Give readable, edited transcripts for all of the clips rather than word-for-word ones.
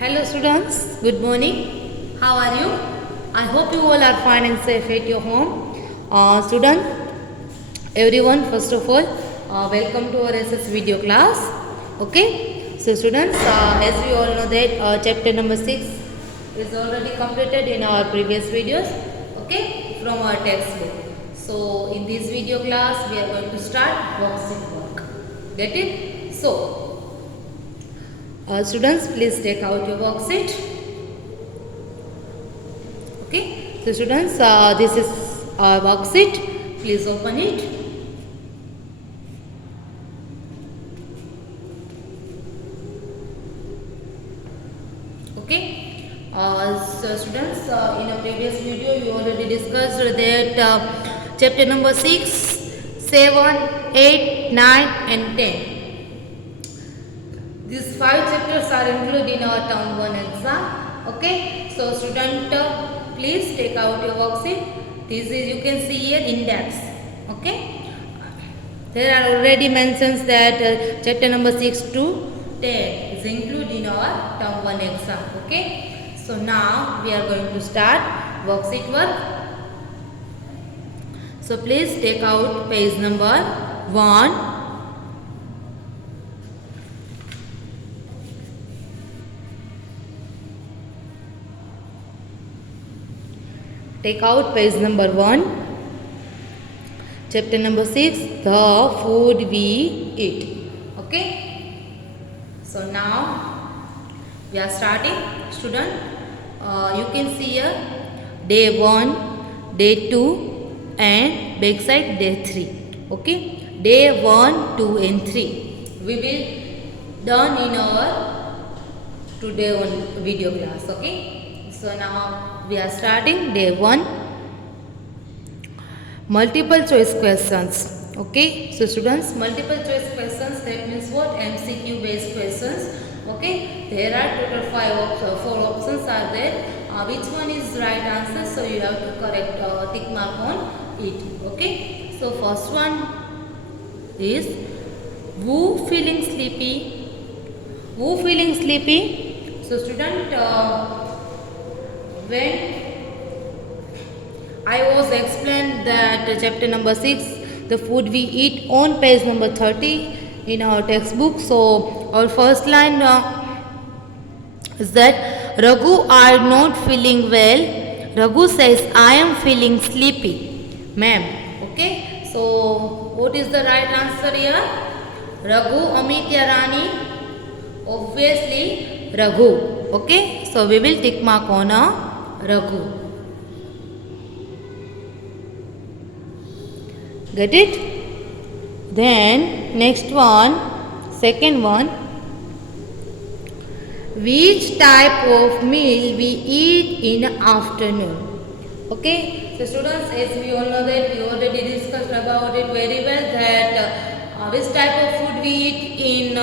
Hello students, good morning. How are you? I hope you all are fine and safe at your home. Student, everyone, first of all, welcome to our SS video class. Okay, so students, as we all know that chapter number 6 is already completed in our previous videos, okay, from our textbook. So in this video class, we are going to start worksheet work. Get it? So, students, please take out your worksheet. Okay, so students, this is our worksheet. Please open it. Okay, so students, in a previous video, you already discussed that chapter number 6, 7, 8, 9, and 10. These 5 chapters are included in our term 1 exam. Okay, so student, please take out your worksheet. This is, you can see here, index. Okay, there are already mentions that chapter number 6 to 10 is included in our term 1 exam. Okay, so now we are going to start worksheet work. So please take out page number 1. Take out page number 1, chapter number 6, the food we eat. Okay, so now we are starting. Student, you can see here day 1, day 2 and backside day 3. Okay, day 1, 2 and 3 we will done in our today on video class. Okay, so now we are starting day 1, multiple choice questions. Okay, so students, multiple choice questions, that means what? MCQ based questions. Okay, there are total 4 options are there. Which one is right answer? So you have to correct tick mark on it. Okay, so first one is who feeling sleepy? Who feeling sleepy? So student, when I was explained that chapter number 6, the food we eat, on page number 30 in our textbook. So our first line is that Raghu are not feeling well. Raghu says, I am feeling sleepy, ma'am. Okay, so what is the right answer here? Raghu, Amit ya Rani? Obviously Raghu. Okay, so we will tick mark on Raghu. Get it? Then next one, second one. Which type of meal we eat in afternoon? Okay, so students, as we all know that we already discussed about it very well that which type of food we eat in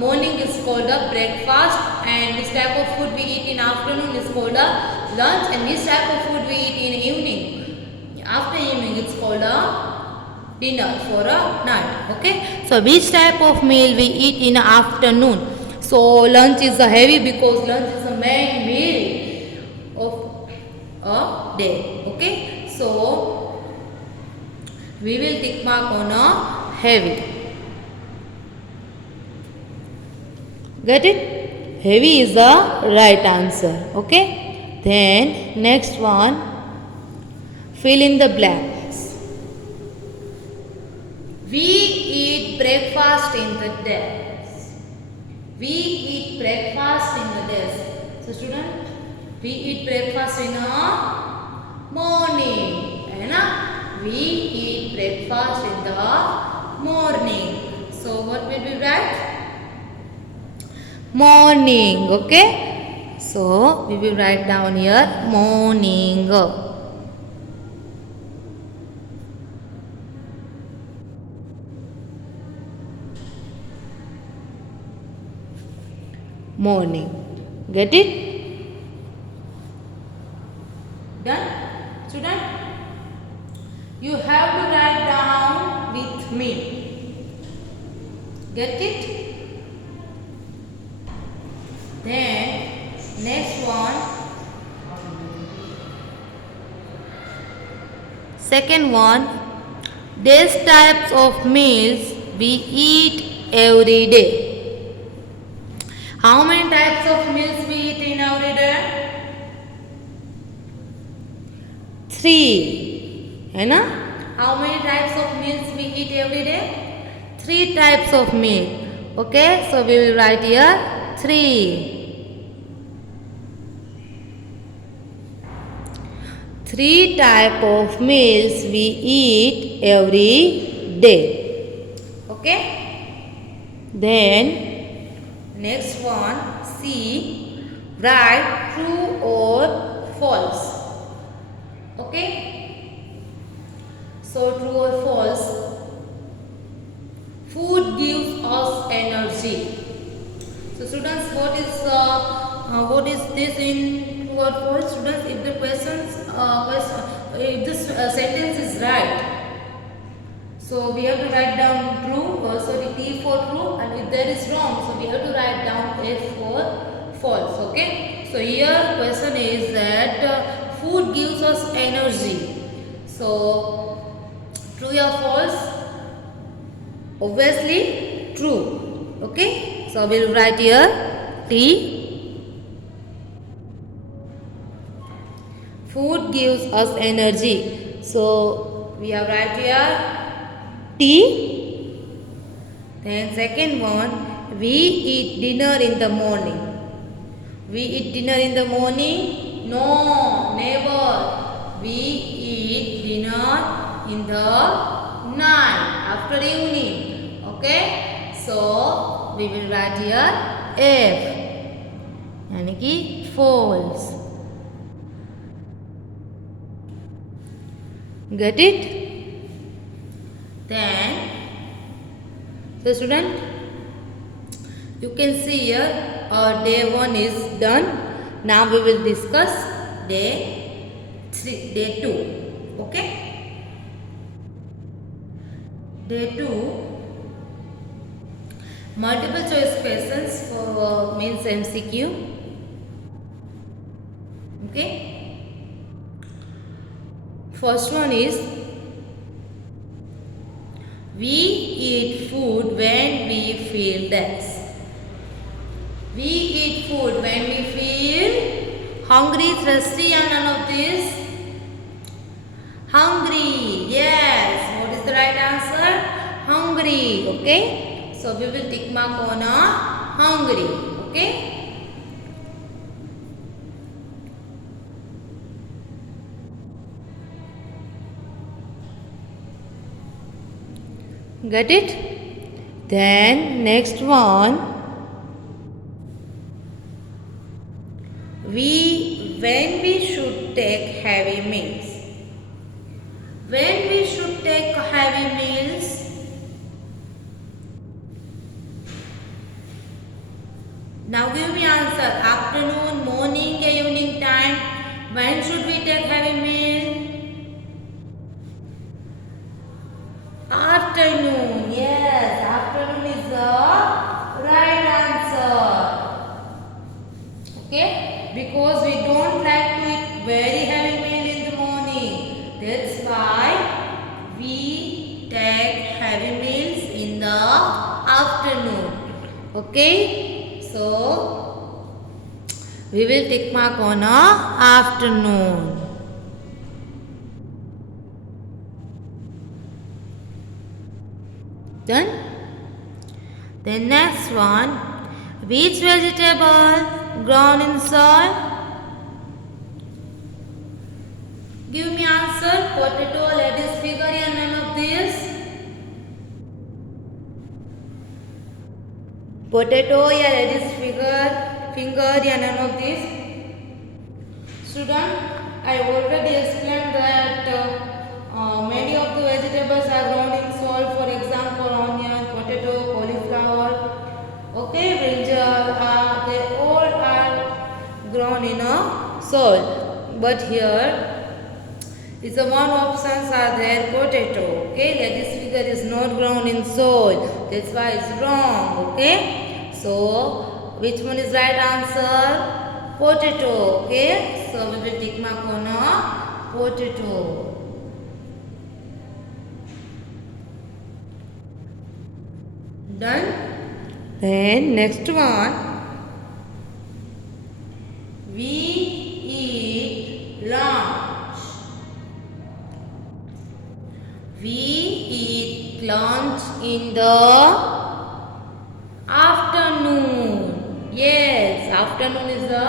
morning is called a breakfast, and which type of food we eat in afternoon is called a lunch, and which type of food we eat in evening, after evening, it's called a dinner for a night. Okay, so which type of meal we eat in afternoon? So lunch is a heavy because lunch is the main meal of a day. Okay, so we will tick mark on a heavy. Get it? Heavy is the right answer. Okay, then next one, fill in the blanks. We eat breakfast in the desk. We eat breakfast in the desk. So student, we eat breakfast in the morning. And we eat breakfast in the morning. So what will be right? Morning. Okay. So we will write down here morning. Morning. Get it? Done? Student, you have to write down with me. Get it? Then Next one. Second one. These types of meals we eat every day. How many types of meals we eat in every day? 3. है ना? How many types of meals we eat every day? 3 types of meal. Okay, so we will write here 3. 3 type of meals we eat every day. Okay. Then next one, C. Write true or false. Okay. So true or false. Food gives us energy. So students, what is this in true or false? Students, if the if this sentence is right, so we have to write down true, sorry, T for true, and if there is wrong, so we have to write down F for false. Okay. So here question is that food gives us energy. So true or false? Obviously true. Okay. So we will write here T. Food gives us energy. So we have write here T. Then second one, we eat dinner in the morning. We eat dinner in the morning? No, never. We eat dinner in the night, after evening. Okay. So we will write here F. यानी कि false. Get it? Then, so student, you can see here day 1 is done. Now we will discuss day 2. Okay? Day 2, multiple choice questions for means MCQ. Okay? First one is, we eat food when we feel this. We eat food when we feel hungry, thirsty, and none of this. Hungry. Yes. What is the right answer? Hungry. Okay. So we will tick mark on hungry. Okay. Get it? Then next one, when we should take heavy meals. When we should take heavy meals? Now give me answer. Afternoon, morning, evening time. When should we take heavy meal? Afternoon. Yes, afternoon is the right answer. Okay, because we don't like to eat very heavy meal in the morning. That's why we take heavy meals in the afternoon. Okay, so we will tick mark on afternoon. Done? The next one, which vegetable grown in soil? Give me answer. Potato, lettuce, figure, and none of this. Potato, या lettuce, finger, या none of this. Student, I already explained that many of the vegetables are grown in soil. For example, onion, potato, cauliflower, okay, brinjal, they all are grown in a soil. But here is a one options are there, potato. Okay, lettuce figure is not grown in soil. That's why it's wrong. Okay, so which one is right answer? potato. Okay, so we will tick mark on a potato. Done. Then next one, we eat lunch. We eat lunch in the afternoon. Yes, afternoon is the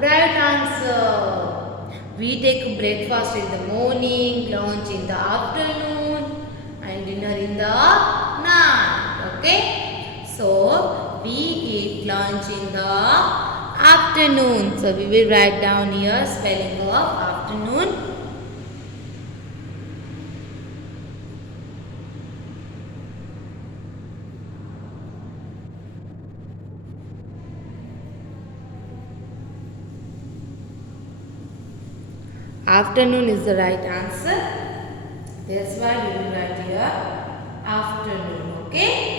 right answer. We take breakfast in the morning, lunch in the afternoon, and dinner in the night. Okay? So, we eat lunch in the afternoon. So, we will write down here spelling of afternoon. Afternoon is the right answer. That's why we will write here afternoon. Okay?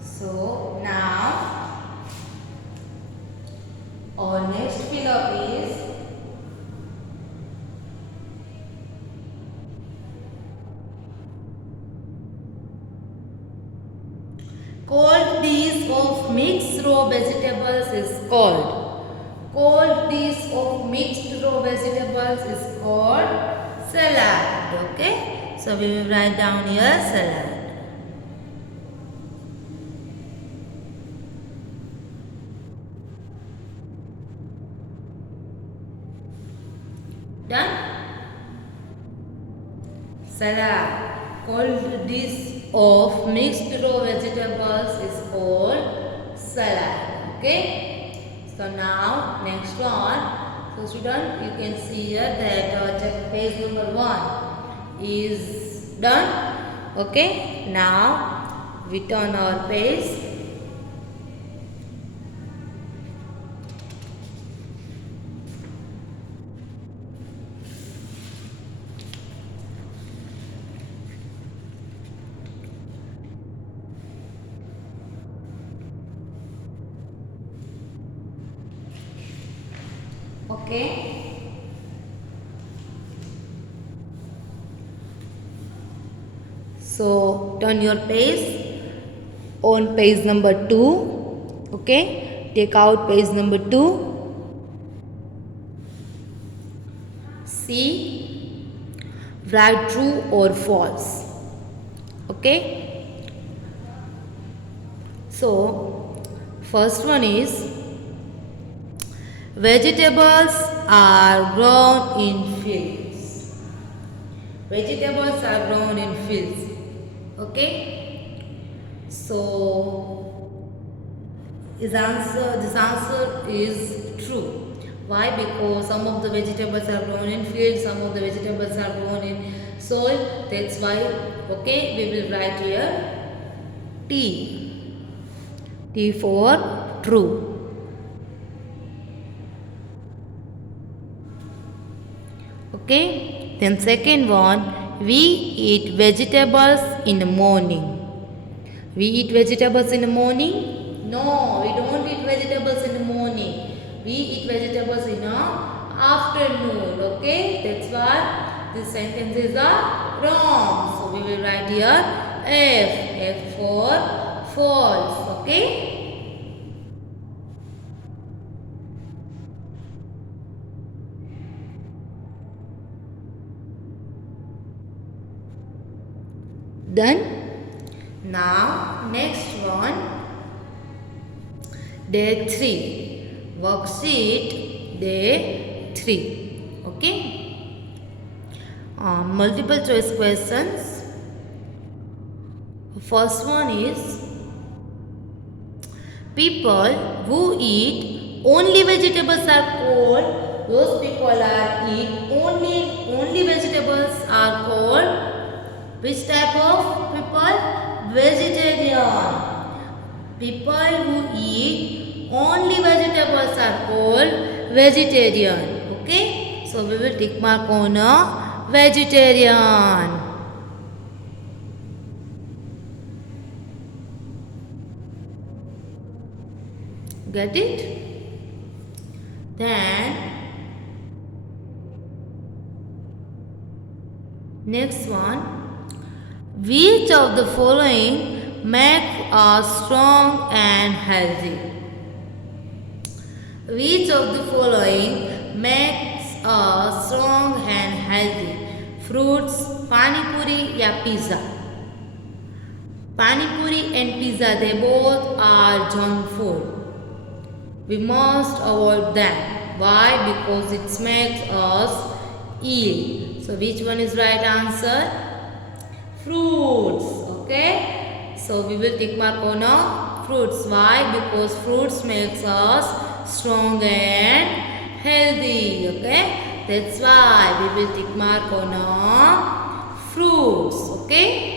So now our next fill up is cold dish of mixed raw vegetables is called. Cold dish of mixed raw vegetables is called salad. Okay? So we will write down here salad. Done? Salad. Cold dish of mixed raw vegetables is called salad. Okay? So now next one. So student, you can see here that check page number 1 is done. Okay? Now we turn our page. Okay. So turn your page on page number 2. Okay. Take out page number 2. See, write true or false. Okay. So first one is vegetables are grown in fields. Vegetables are grown in fields. Okay. So this answer is true. Why? Because some of the vegetables are grown in fields, some of the vegetables are grown in soil. That's why. Okay, we will write here T. T for true. Okay, then second one, we eat vegetables in the morning. We eat vegetables in the morning? No, we don't eat vegetables in the morning. We eat vegetables in the afternoon. Okay, that's why this sentence is wrong. So we will write here F. F for false. Okay. Done. Now next one, day 3, worksheet day 3. Okay. Multiple choice questions. First one is people who eat only vegetables are called. Those people are eat only vegetables are called. Which type of people? Vegetarian. People who eat only vegetables are called vegetarian. Okay. So we will tick mark on a vegetarian. Get it? Then next one, which of the following make us strong and healthy? Which of the following makes us strong and healthy? Fruits, pani puri या pizza? Pani puri and pizza, they both are junk food. We must avoid them. Why? Because it makes us ill. So which one is right answer? Fruits. Okay. So we will tick mark on fruits. Why? Because fruits makes us strong and healthy. Okay. That's why we will tick mark on fruits. Okay.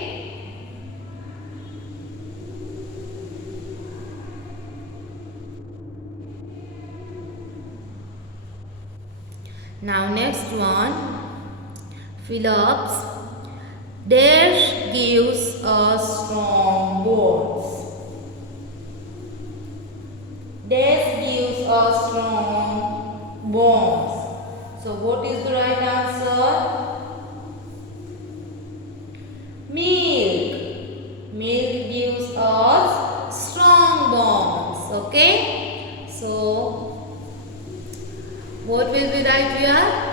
Now next one, Phillips. Dash gives us strong bones. Dash gives us strong bones. So what is the right answer? Milk. Milk gives us strong bones. Okay. So what will be right here?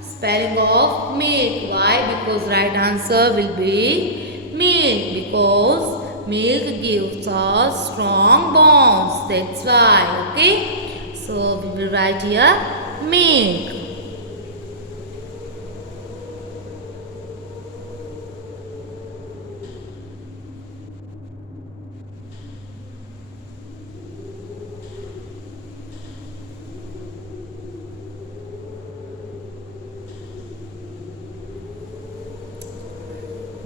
Spelling of milk. Why? Because right answer will be milk. Because milk gives us strong bones. That's why. Okay. So we will write here milk.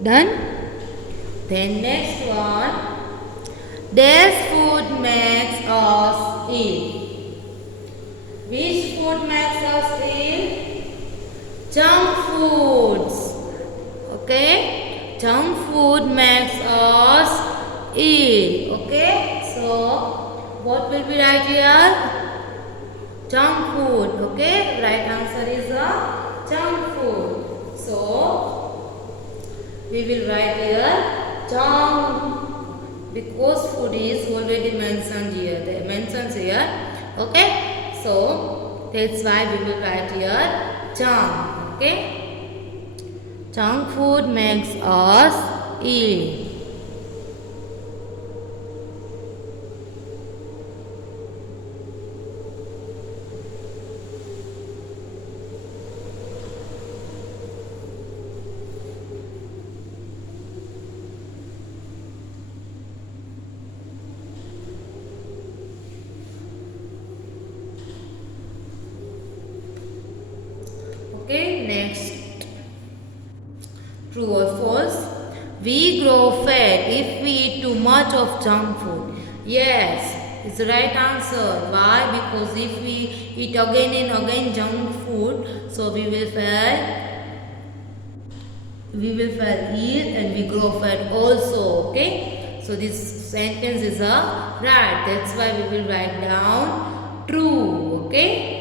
Done? Then next one. This food makes us ill. Which food makes us ill? Junk foods. Okay? Junk food makes us ill. Okay? So, what will be right here? Junk food. Okay? Right answer is junk food. So, we will write here junk because food is already mentioned here. They mentioned here. Okay. So that's why we will write here junk. Okay. Junk food makes us ill. Okay, next. True or false? We grow fat if we eat too much of junk food. Yes, it's the right answer. Why? Because if we eat again and again junk food, so we will fall ill and we grow fat also. Okay, so this sentence is a right. That's why we will write down true. Okay.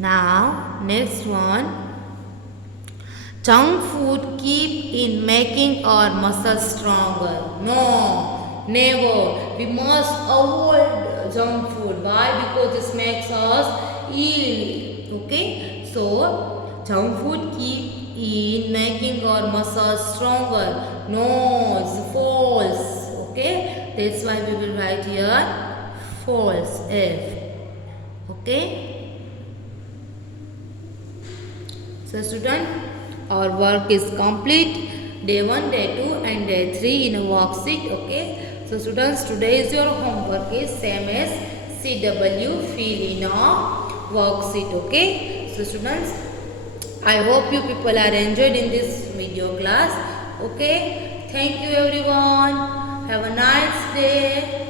Now, next one. Junk food keep in making our muscles stronger. No, never. We must avoid junk food. Why? Because this makes us ill. Okay? So, junk food keep in making our muscles stronger. No, it's false. Okay? That's why we will write here false. F. Okay? So student, our work is complete. Day 1, day 2 and day 3 in a worksheet. Okay. So students, today's your homework is same as CW fill in a worksheet. Okay. So students, I hope you people are enjoyed in this video class. Okay. Thank you everyone. Have a nice day.